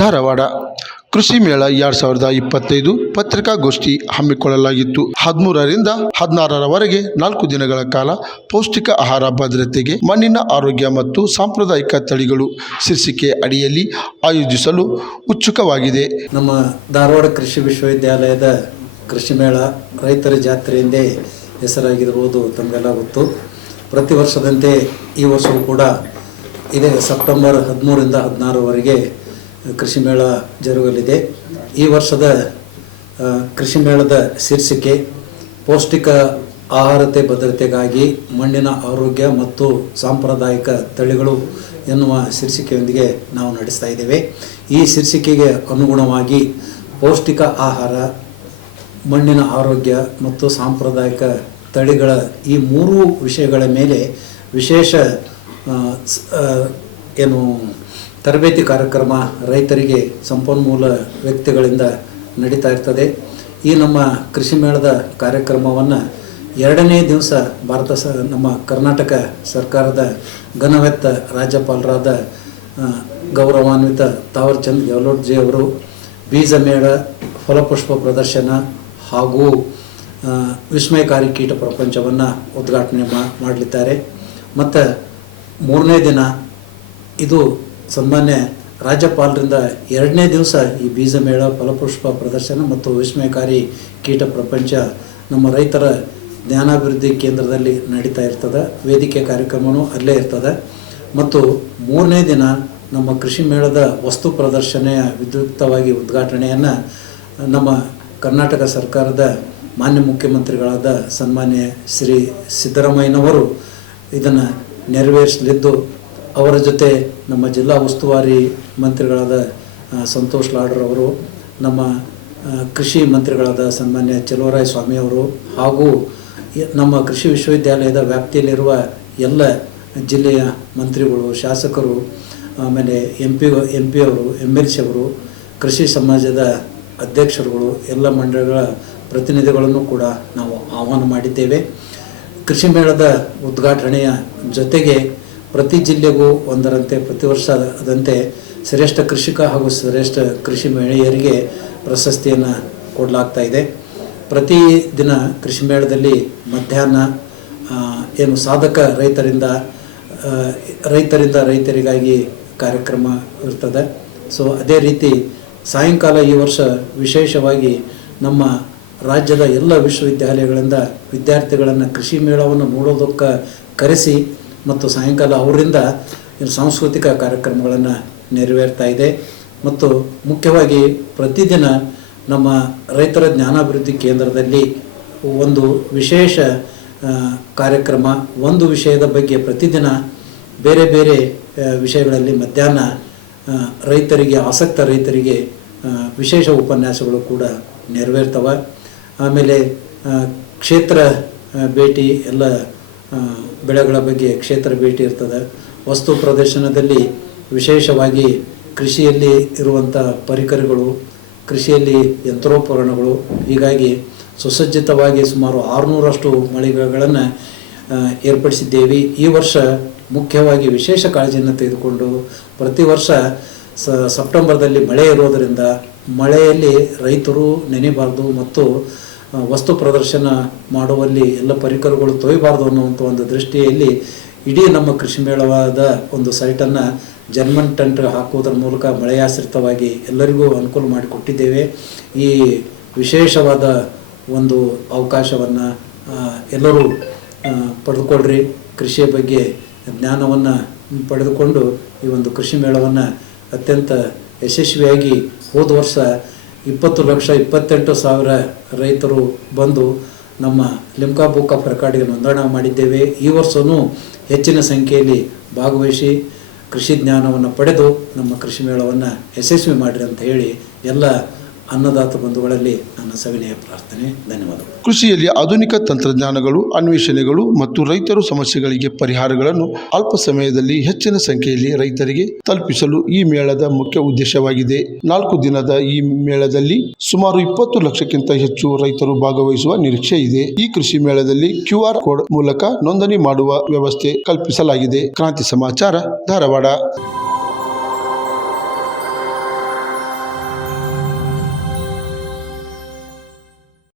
ಧಾರವಾಡ ಕೃಷಿ ಮೇಳ 2025 ಪತ್ರಿಕಾಗೋಷ್ಠಿ ಹಮ್ಮಿಕೊಳ್ಳಲಾಗಿತ್ತು. 13ರಿಂದ 16ರವರೆಗೆ 4 ದಿನಗಳ ಕಾಲ ಪೌಷ್ಟಿಕ ಆಹಾರ ಭದ್ರತೆಗೆ ಮಣ್ಣಿನ ಆರೋಗ್ಯ ಮತ್ತು ಸಾಂಪ್ರದಾಯಿಕ ತಳಿಗಳು ಶೀರ್ಷಿಕೆ ಅಡಿಯಲ್ಲಿ ಆಯೋಜಿಸಲು ಉತ್ಸುಕವಾಗಿದೆ. ನಮ್ಮ ಧಾರವಾಡ ಕೃಷಿ ವಿಶ್ವವಿದ್ಯಾಲಯದ ಕೃಷಿ ಮೇಳ ರೈತರ ಜಾತ್ರೆ ಎಂದೇ ಹೆಸರಾಗಿರುವುದು ತಮಗೆಲ್ಲ ಗೊತ್ತು. ಪ್ರತಿ ವರ್ಷದಂತೆ ಈ ವರ್ಷವೂ ಕೂಡ ಇದೇ ಸೆಪ್ಟೆಂಬರ್ 13ರಿಂದ 16ರವರೆಗೆ ಕೃಷಿ ಮೇಳ ಜರುಗಲಿದೆ. ಈ ವರ್ಷದ ಕೃಷಿ ಮೇಳದ ಶೀರ್ಷಿಕೆ ಪೌಷ್ಟಿಕ ಆಹಾರತೆ ಭದ್ರತೆಗಾಗಿ ಮಣ್ಣಿನ ಆರೋಗ್ಯ ಮತ್ತು ಸಾಂಪ್ರದಾಯಿಕ ತಳಿಗಳು ಎನ್ನುವ ಶೀರ್ಷಿಕೆಯೊಂದಿಗೆ ನಾವು ನಡೆಸ್ತಾ ಇದ್ದೇವೆ. ಈ ಶೀರ್ಷಿಕೆಗೆ ಅನುಗುಣವಾಗಿ ಪೌಷ್ಟಿಕ ಆಹಾರ, ಮಣ್ಣಿನ ಆರೋಗ್ಯ ಮತ್ತು ಸಾಂಪ್ರದಾಯಿಕ ತಳಿಗಳ ಈ 3 ವಿಷಯಗಳ ಮೇಲೆ ವಿಶೇಷ ತರಬೇತಿ ಕಾರ್ಯಕ್ರಮ ರೈತರಿಗೆ ಸಂಪನ್ಮೂಲ ವ್ಯಕ್ತಿಗಳಿಂದ ನಡೀತಾ ಇರ್ತದೆ. ಈ ನಮ್ಮ ಕೃಷಿ ಮೇಳದ ಕಾರ್ಯಕ್ರಮವನ್ನು 2ನೇ ದಿವಸ ನಮ್ಮ ಕರ್ನಾಟಕ ಸರ್ಕಾರದ ಘನವೆತ್ತ ರಾಜ್ಯಪಾಲರಾದ ಗೌರವಾನ್ವಿತ ತಾವರ್ಚಂದ್ ಗೆಹ್ಲೋಟ್ಜಿ ಅವರು ಬೀಜ ಮೇಳ, ಫಲಪುಷ್ಪ ಪ್ರದರ್ಶನ ಹಾಗೂ ವಿಸ್ಮಯಕಾರಿ ಕೀಟ ಪ್ರಪಂಚವನ್ನು ಉದ್ಘಾಟನೆ ಮಾಡಲಿದ್ದಾರೆ. ಮತ್ತು 3ನೇ ದಿನ ಇದು ಸನ್ಮಾನ್ಯ ರಾಜ್ಯಪಾಲರಿಂದ 2ನೇ ದಿವಸ ಈ ಬೀಜ ಮೇಳ, ಫಲಪುಷ್ಪ ಪ್ರದರ್ಶನ ಮತ್ತು ವಿಸ್ಮಯಕಾರಿ ಕೀಟ ಪ್ರಪಂಚ ನಮ್ಮ ರೈತರ ಜ್ಞಾನಾಭಿವೃದ್ಧಿ ಕೇಂದ್ರದಲ್ಲಿ ನಡೀತಾ ಇರ್ತದೆ. ವೇದಿಕೆ ಕಾರ್ಯಕ್ರಮವೂ ಅಲ್ಲೇ ಇರ್ತದೆ. ಮತ್ತು 3ನೇ ದಿನ ನಮ್ಮ ಕೃಷಿ ಮೇಳದ ವಸ್ತು ಪ್ರದರ್ಶನ ವಿದ್ಯುಕ್ತವಾಗಿ ಉದ್ಘಾಟನೆಯನ್ನು ನಮ್ಮ ಕರ್ನಾಟಕ ಸರ್ಕಾರದ ಮಾನ್ಯ ಮುಖ್ಯಮಂತ್ರಿಗಳಾದ ಸನ್ಮಾನ್ಯ ಶ್ರೀ ಸಿದ್ದರಾಮಯ್ಯನವರು ಇದನ್ನು ನೆರವೇರಿಸಲಿದ್ದು, ಅವರ ಜೊತೆ ನಮ್ಮ ಜಿಲ್ಲಾ ಉಸ್ತುವಾರಿ ಮಂತ್ರಿಗಳಾದ ಸಂತೋಷ್ ಲಾಡ್ರ್ ಅವರು, ನಮ್ಮ ಕೃಷಿ ಮಂತ್ರಿಗಳಾದ ಸನ್ಮಾನ್ಯ ಚಲುವರಾಯ ಸ್ವಾಮಿ ಅವರು ಹಾಗೂ ನಮ್ಮ ಕೃಷಿ ವಿಶ್ವವಿದ್ಯಾಲಯದ ವ್ಯಾಪ್ತಿಯಲ್ಲಿರುವ ಎಲ್ಲ ಜಿಲ್ಲೆಯ ಮಂತ್ರಿಗಳು, ಶಾಸಕರು, ಆಮೇಲೆ ಎಂ ಪಿ ಅವರು, MLC ಅವರು, ಕೃಷಿ ಸಮಾಜದ ಅಧ್ಯಕ್ಷರುಗಳು, ಎಲ್ಲ ಮಂಡಳಿಗಳ ಪ್ರತಿನಿಧಿಗಳನ್ನು ಕೂಡ ನಾವು ಆಹ್ವಾನ ಮಾಡಿದ್ದೇವೆ. ಕೃಷಿ ಮೇಳದ ಉದ್ಘಾಟನೆಯ ಜೊತೆಗೆ ಪ್ರತಿ ಜಿಲ್ಲೆಗೂ ಒಂದರಂತೆ ಪ್ರತಿ ವರ್ಷದಂತೆ ಶ್ರೇಷ್ಠ ಕೃಷಿಕ ಹಾಗೂ ಶ್ರೇಷ್ಠ ಕೃಷಿ ಮಹಿಳೆಯರಿಗೆ ಪ್ರಶಸ್ತಿಯನ್ನು ಕೊಡಲಾಗ್ತಾ ಇದೆ. ಪ್ರತಿ ದಿನ ಕೃಷಿ ಮೇಳದಲ್ಲಿ ಮಧ್ಯಾಹ್ನ ಸಾಧಕ ರೈತರಿಂದ ರೈತರಿಗಾಗಿ ಕಾರ್ಯಕ್ರಮ ಇರ್ತದೆ. ಸೊ ಅದೇ ರೀತಿ ಸಾಯಂಕಾಲ ಈ ವರ್ಷ ವಿಶೇಷವಾಗಿ ನಮ್ಮ ರಾಜ್ಯದ ಎಲ್ಲ ವಿಶ್ವವಿದ್ಯಾಲಯಗಳಿಂದ ವಿದ್ಯಾರ್ಥಿಗಳನ್ನು ಕೃಷಿ ಮೇಳವನ್ನು ನೋಡೋದಕ್ಕೆ ಕರೆಸಿ ಮತ್ತು ಸಾಯಂಕಾಲ ಅವರಿಂದ ಸಾಂಸ್ಕೃತಿಕ ಕಾರ್ಯಕ್ರಮಗಳನ್ನು ನೆರವೇರ್ತಾ ಇದೆ. ಮತ್ತು ಮುಖ್ಯವಾಗಿ ಪ್ರತಿದಿನ ನಮ್ಮ ರೈತರ ಜ್ಞಾನಾಭಿವೃದ್ಧಿ ಕೇಂದ್ರದಲ್ಲಿ ಒಂದು ವಿಶೇಷ ಕಾರ್ಯಕ್ರಮ, ಒಂದು ವಿಷಯದ ಬಗ್ಗೆ ಪ್ರತಿದಿನ ಬೇರೆ ಬೇರೆ ವಿಷಯಗಳಲ್ಲಿ ಮಧ್ಯಾಹ್ನ ಆಸಕ್ತ ರೈತರಿಗೆ ವಿಶೇಷ ಉಪನ್ಯಾಸಗಳು ಕೂಡ ನೆರವೇರ್ತವೆ. ಆಮೇಲೆ ಕ್ಷೇತ್ರ ಭೇಟಿ, ಎಲ್ಲ ಬೆಳೆಗಳ ಬಗ್ಗೆ ಕ್ಷೇತ್ರ ಭೇಟಿ ಇರ್ತದೆ. ವಸ್ತು ಪ್ರದರ್ಶನದಲ್ಲಿ ವಿಶೇಷವಾಗಿ ಕೃಷಿಯಲ್ಲಿ ಇರುವಂಥ ಪರಿಕರಗಳು, ಕೃಷಿಯಲ್ಲಿ ಯಂತ್ರೋಪಕರಣಗಳು, ಹೀಗಾಗಿ ಸುಸಜ್ಜಿತವಾಗಿ ಸುಮಾರು 600ರಷ್ಟು ಮಳಿಗೆಗಳನ್ನು ಏರ್ಪಡಿಸಿದ್ದೇವೆ. ಈ ವರ್ಷ ಮುಖ್ಯವಾಗಿ ವಿಶೇಷ ಕಾಳಜಿಯನ್ನು ತೆಗೆದುಕೊಂಡು ಪ್ರತಿ ವರ್ಷ ಸೆಪ್ಟೆಂಬರ್ದಲ್ಲಿ ಮಳೆ ಇರೋದರಿಂದ ಮಳೆಯಲ್ಲಿ ರೈತರು ನೆನೆಬಾರ್ದು ಮತ್ತು ವಸ್ತು ಪ್ರದರ್ಶನ ಮಾಡುವಲ್ಲಿ ಎಲ್ಲ ಪರಿಕರಗಳು ತೊಯ್ಯಬಾರ್ದು ಅನ್ನುವಂಥ ಒಂದು ದೃಷ್ಟಿಯಲ್ಲಿ ಇಡೀ ನಮ್ಮ ಕೃಷಿ ಮೇಳವಾದ ಒಂದು ಸೈಟನ್ನು ಜರ್ಮನ್ ಟೆಂಟ್ ಹಾಕುವುದರ ಮೂಲಕ ಮಳೆಯಾಶ್ರಿತವಾಗಿ ಎಲ್ಲರಿಗೂ ಅನುಕೂಲ ಮಾಡಿಕೊಟ್ಟಿದ್ದೇವೆ. ಈ ವಿಶೇಷವಾದ ಒಂದು ಅವಕಾಶವನ್ನು ಎಲ್ಲರೂ ಪಡೆದುಕೊಳ್ಳ್ರಿ. ಕೃಷಿಯ ಬಗ್ಗೆ ಜ್ಞಾನವನ್ನು ಪಡೆದುಕೊಂಡು ಈ ಒಂದು ಕೃಷಿ ಮೇಳವನ್ನು ಅತ್ಯಂತ ಯಶಸ್ವಿಯಾಗಿ ಹೋದ ವರ್ಷ 20,28,000 ರೈತರು ಬಂದು ನಮ್ಮ ಲಿಮ್ಕಾ ಬುಕ್ ಆಫ್ ರೆಕಾರ್ಡಿಗೆ ನೋಂದಣಿ ಮಾಡಿದ್ದೇವೆ. ಈ ವರ್ಷವೂ ಹೆಚ್ಚಿನ ಸಂಖ್ಯೆಯಲ್ಲಿ ಭಾಗವಹಿಸಿ ಕೃಷಿ ಜ್ಞಾನವನ್ನು ಪಡೆದು ನಮ್ಮ ಕೃಷಿ ಮೇಳವನ್ನು ಯಶಸ್ವಿ ಮಾಡಿರಿ ಅಂತ ಹೇಳಿ ಎಲ್ಲ ಅನ್ನದಾತ ಬಂಧುಗಳಲ್ಲಿ ನನ್ನ ಸವಿನಯ ಪ್ರಾರ್ಥನೆ. ಧನ್ಯವಾದಗಳು. ಕೃಷಿಯಲ್ಲಿ ಆಧುನಿಕ ತಂತ್ರಜ್ಞಾನಗಳು, ಅನ್ವೇಷಣೆಗಳು ಮತ್ತು ರೈತರ ಸಮಸ್ಯೆಗಳಿಗೆ ಪರಿಹಾರಗಳನ್ನು ಅಲ್ಪ ಸಮಯದಲ್ಲಿ ಹೆಚ್ಚಿನ ಸಂಖ್ಯೆಯಲ್ಲಿ ರೈತರಿಗೆ ತಲುಪಿಸಲು ಈ ಮೇಳದ ಮುಖ್ಯ ಉದ್ದೇಶವಾಗಿದೆ. 4 ದಿನದ ಈ ಮೇಳದಲ್ಲಿ ಸುಮಾರು 20 ಲಕ್ಷಕ್ಕಿಂತ ಹೆಚ್ಚು ರೈತರು ಭಾಗವಹಿಸುವ ನಿರೀಕ್ಷೆ ಇದೆ. ಈ ಕೃಷಿ ಮೇಳದಲ್ಲಿ QR ಕೋಡ್ ಮೂಲಕ ನೋಂದಣಿ ಮಾಡುವ ವ್ಯವಸ್ಥೆ ಕಲ್ಪಿಸಲಾಗಿದೆ. ಕ್ರಾಂತಿ ಸಮಾಚಾರ, ಧಾರವಾಡ.